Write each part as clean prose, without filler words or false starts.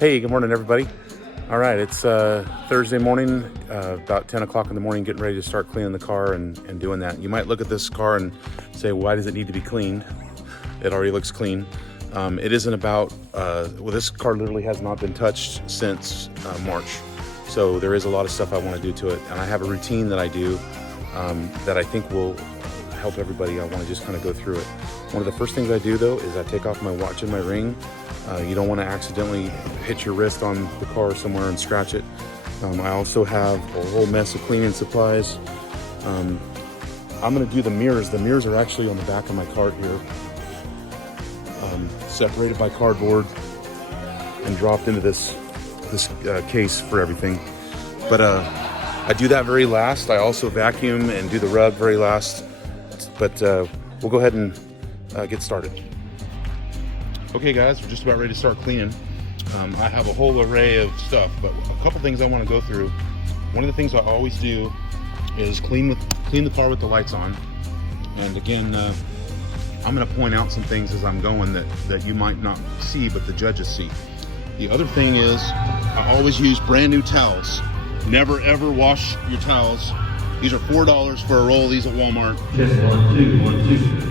Hey, good morning, everybody. All right, it's Thursday morning, about 10 o'clock in the morning, getting ready to start cleaning the car and doing that. You might look at this car and say, why does it need to be cleaned? It already looks clean. It isn't about, well, this car literally has not been touched since March. So there is a lot of stuff I want to do to it. And I have a routine that I do that I think will help everybody. I want to just kind of go through it. One of the first things I do, though, is I take off my watch and my ring. You don't want to accidentally hit your wrist on the car somewhere and scratch it. I also have a whole mess of cleaning supplies. I'm going to do the mirrors. The mirrors are actually on the back of my cart here, separated by cardboard and dropped into this case for everything. But I do that very last. I also vacuum and do the rub very last. But we'll go ahead and get started. Okay guys, we're just about ready to start cleaning. I have a whole array of stuff, but a couple things I want to go through. One of the things I always do is clean the car with the lights on. And again, I'm going to point out some things as I'm going that you might not see, but the judges see. The other thing is I always use brand new towels. Never ever wash your towels. These are $4 for a roll, these at Walmart. Test 1, 2, 1, 2.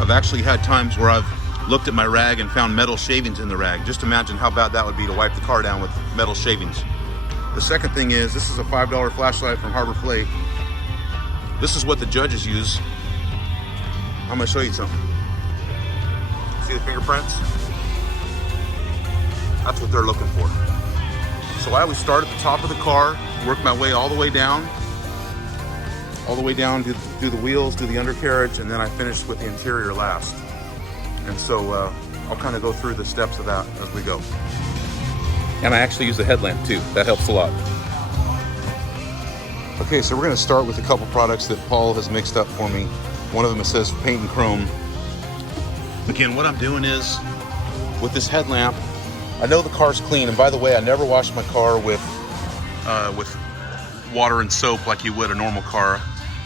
I've actually had times where I've looked at my rag and found metal shavings in the rag. Just imagine how bad that would be to wipe the car down with metal shavings. The second thing is, this is a $5 flashlight from Harbor Freight. This is what the judges use. I'm gonna show you something. See the fingerprints? That's what they're looking for. So I always start at the top of the car, work my way all the way down, do the wheels, do the undercarriage, and then I finish with the interior last. And so I'll kind of go through the steps of that as we go. And I actually use the headlamp too. That helps a lot. Okay, so we're going to start with a couple products that Paul has mixed up for me. One of them, it says paint and chrome. Again, what I'm doing is, with this headlamp, I know the car's clean. And by the way, I never wash my car with water and soap like you would a normal car.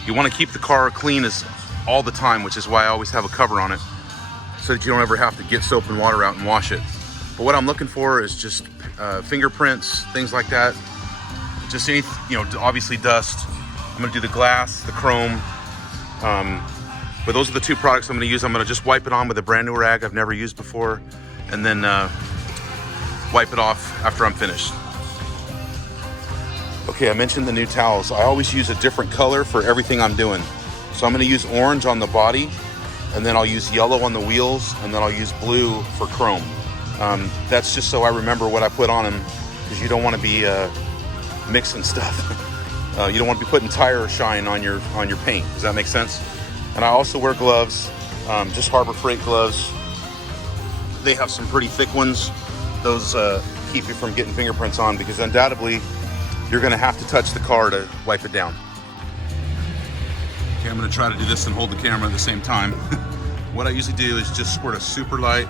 You want to keep the car clean all the time, which is why I always have a cover on it, so that you don't ever have to get soap and water out and wash it. But what I'm looking for is just fingerprints, things like that. Just any, obviously dust. I'm gonna do the glass, the chrome. But those are the two products I'm gonna use. I'm gonna just wipe it on with a brand new rag I've never used before, and then wipe it off after I'm finished. Okay, I mentioned the new towels. I always use a different color for everything I'm doing. So I'm gonna use orange on the body, and then I'll use yellow on the wheels, and then I'll use blue for chrome. That's just so I remember what I put on them, because you don't wanna be mixing stuff. You don't wanna be putting tire shine on your paint. Does that make sense? And I also wear gloves, just Harbor Freight gloves. They have some pretty thick ones. Those keep you from getting fingerprints on, because undoubtedly, you're gonna have to touch the car to wipe it down. Okay, I'm gonna try to do this and hold the camera at the same time. What I usually do is just squirt a super light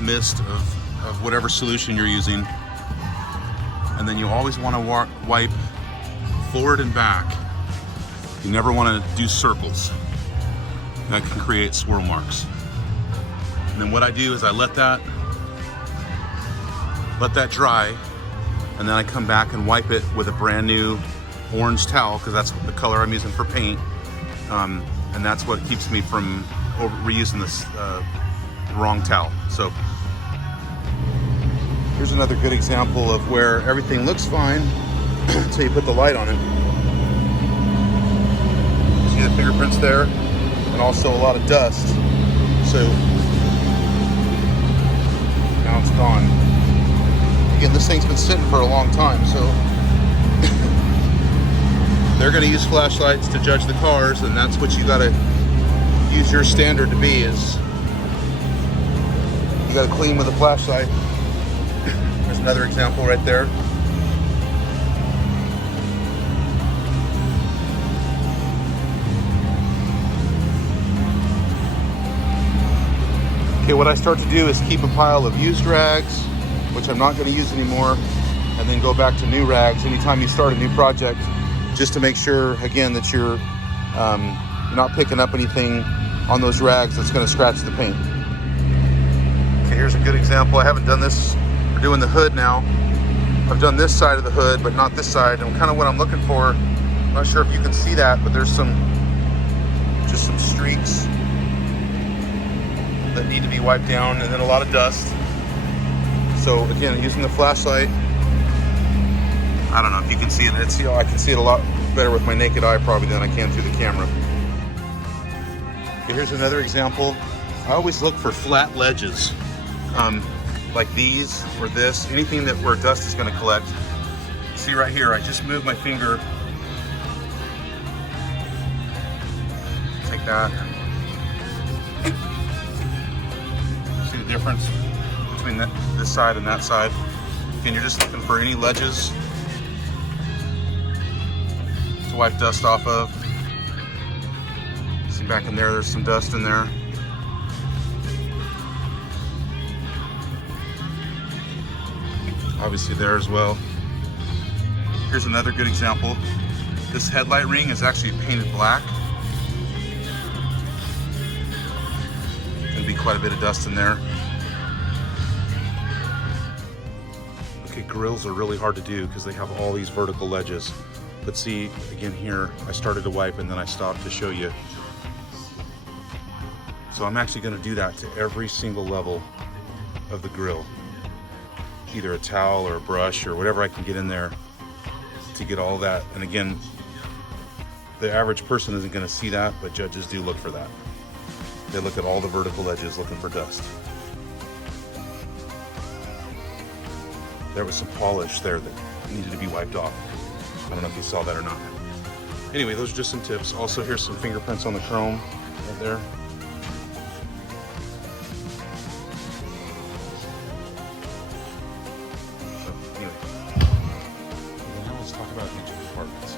mist of whatever solution you're using. And then you always wanna wipe forward and back. You never wanna do circles. That can create swirl marks. And then what I do is I let that dry, and then I come back and wipe it with a brand new orange towel, because that's the color I'm using for paint. And that's what keeps me from reusing this wrong towel. So here's another good example of where everything looks fine until you put the light on it. See the fingerprints there? And also a lot of dust. So now it's gone. Again, this thing's been sitting for a long time, so they're going to use flashlights to judge the cars, and that's what you got to use your standard to be, is you got to clean with a flashlight. There's another example right there. Okay, what I start to do is keep a pile of used rags, which I'm not going to use anymore, and then go back to new rags anytime you start a new project, just to make sure, again, that you're not picking up anything on those rags that's going to scratch the paint. Okay, here's a good example. I haven't done this. We're doing the hood now. I've done this side of the hood, but not this side. And kind of what I'm looking for, I'm not sure if you can see that, but there's just some streaks that need to be wiped down, and then a lot of dust. So again, using the flashlight, I don't know if you can see it. I can see it a lot better with my naked eye probably than I can through the camera. Okay, here's another example. I always look for flat ledges, like these or this, anything where dust is going to collect. See right here, I just moved my finger. Take that. See the difference between this side and that side? Again, you're just looking for any ledges to wipe dust off of. See back in there's some dust in there. Obviously there as well. Here's another good example. This headlight ring is actually painted black. Gonna be quite a bit of dust in there. Okay, grills are really hard to do because they have all these vertical ledges. But see, again here, I started to wipe and then I stopped to show you. So I'm actually gonna do that to every single level of the grill. Either a towel or a brush or whatever I can get in there to get all that. And again, the average person isn't gonna see that, but judges do look for that. They look at all the vertical edges looking for dust. There was some polish there that needed to be wiped off. I don't know if you saw that or not. Anyway, those are just some tips. Also, here's some fingerprints on the chrome right there. So, anyway. Okay, now let's talk about each of the compartments.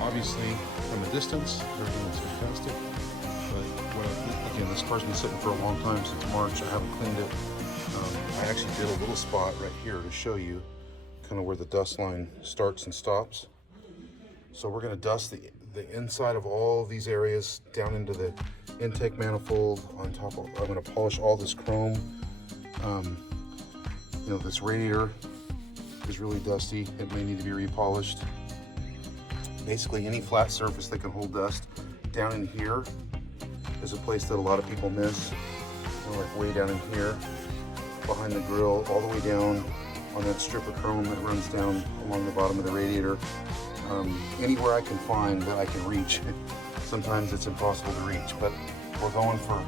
Obviously, from a distance, everything looks fantastic. But again, this car's been sitting for a long time, since March. I haven't cleaned it. I actually did a little spot right here to show you kind of where the dust line starts and stops. So we're going to dust the inside of all of these areas down into the intake manifold. On top of, I'm going to polish all this chrome. You know, this radiator is really dusty. It may need to be repolished. Basically, any flat surface that can hold dust. Down in here is a place that a lot of people miss. You know, like way down in here, behind the grill, all the way down on that strip of chrome that runs down along the bottom of the radiator. Anywhere I can find that I can reach. Sometimes it's impossible to reach, but we're going for,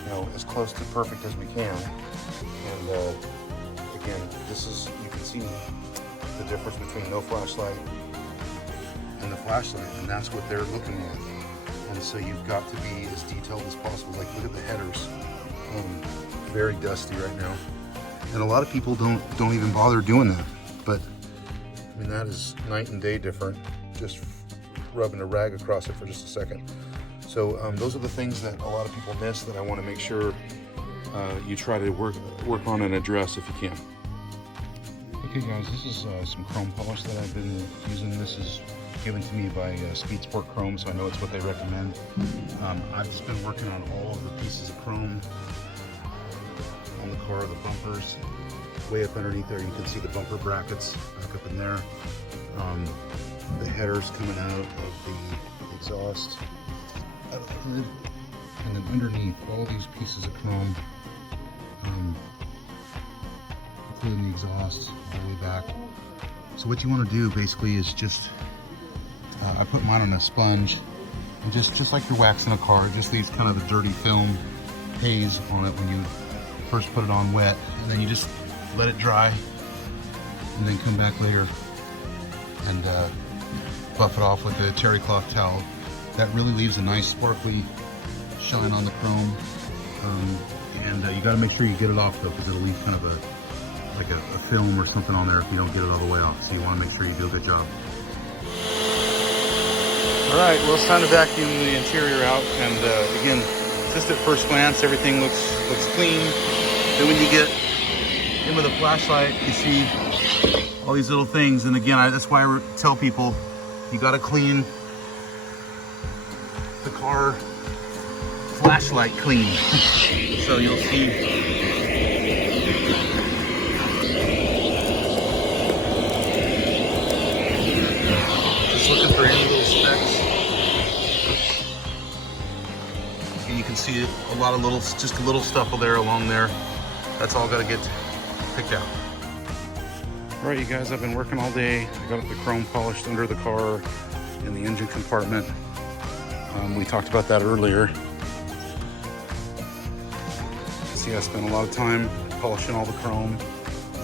you know, as close to perfect as we can. And again, this is, you can see the difference between no flashlight and the flashlight, and that's what they're looking at. And so you've got to be as detailed as possible. Like, look at the headers, very dusty right now. And a lot of people don't even bother doing that. But I mean, that is night and day different, just rubbing a rag across it for just a second. So those are the things that a lot of people miss that I want to make sure you try to work on and address if you can. Okay guys, this is some chrome polish that I've been using. This is given to me by Speed Sport Chrome, so I know it's what they recommend. I've just been working on all of the pieces of chrome on the car, the bumpers. Way up underneath there, you can see the bumper brackets back up in there. The headers coming out of the exhaust, out of the hood, and then underneath all these pieces of chrome, including the exhaust all the way back. So what you want to do basically is just, I put mine on a sponge, and just like you're waxing a car, it just leaves kind of the dirty film haze on it when you first put it on wet, and then you just let it dry, and then come back later and buff it off with a terry cloth towel. That really leaves a nice sparkly shine on the chrome, and you got to make sure you get it off though, because it'll leave kind of a film or something on there if you don't get it all the way off. So you want to make sure you do a good job. All right, well, it's time to vacuum the interior out, and again, just at first glance, everything looks clean. Then when you get in with a flashlight, you see all these little things. And again, that's why I tell people, you got to clean the car flashlight clean. So you'll see. Just looking for any little specks. And you can see a lot of little, just little stuff there along there. That's all got to get picked out. All right, you guys, I've been working all day. I got the chrome polished under the car in the engine compartment. We talked about that earlier. See, I spent a lot of time polishing all the chrome,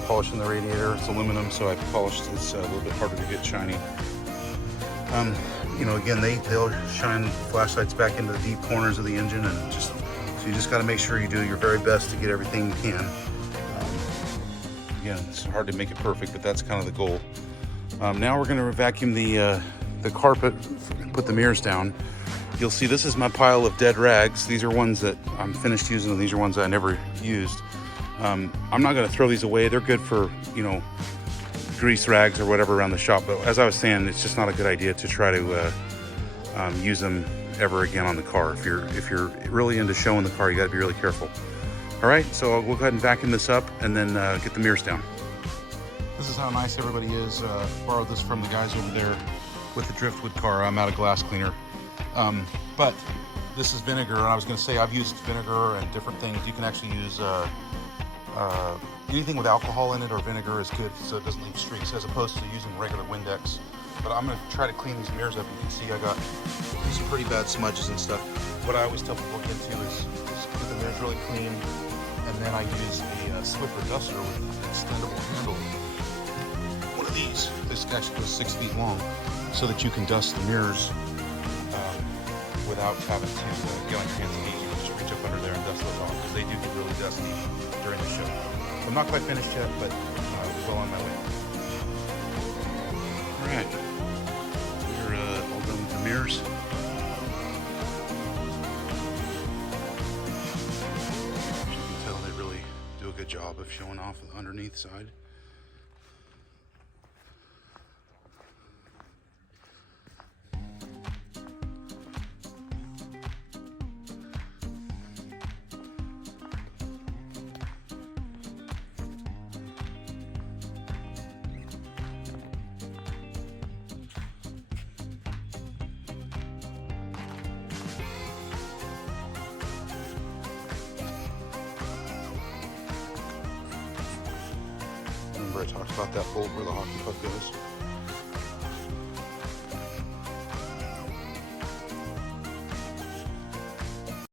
polishing the radiator. It's aluminum, so I polished this a little bit harder to get shiny. You know, again, they'll shine flashlights back into the deep corners of the engine, and so you just got to make sure you do your very best to get everything you can. Again, it's hard to make it perfect, but that's kind of the goal. Now we're going to vacuum the carpet, put the mirrors down. You'll see this is my pile of dead rags. These are ones that I'm finished using, and these are ones I never used. I'm not going to throw these away. They're good for, you know, grease rags or whatever around the shop. But as I was saying, it's just not a good idea to try to use them ever again on the car. If you're really into showing the car, you got to be really careful. All right, so we'll go ahead and vacuum this up and then get the mirrors down. This is how nice everybody is. Borrowed this from the guys over there with the driftwood car. I'm out of glass cleaner. But this is vinegar, and I was going to say I've used vinegar and different things. You can actually use anything with alcohol in it, or vinegar is good, so it doesn't leave streaks, as opposed to using regular Windex. But I'm going to try to clean these mirrors up. You can see I got some pretty bad smudges and stuff. What I always tell people to get to is get the mirrors really clean, and then I use a Swiffer duster with an extendable handle. One of these. This actually goes 6 feet long, so that you can dust the mirrors without having to get on your hands and knees. You can just reach up under there and dust those off, because they do get really dusty during the show. I'm not quite finished yet, but well on my way. All right, we're all done with the mirrors. As you can tell, they really do a good job of showing off the underneath side. Remember I talked about that bolt where the hockey puck goes?